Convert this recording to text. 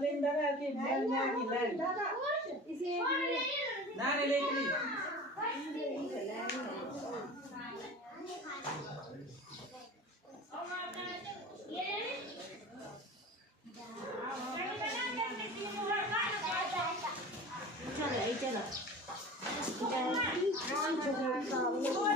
लिंदा है कि मैं की ले इसे ना नहीं लेके चलो चलो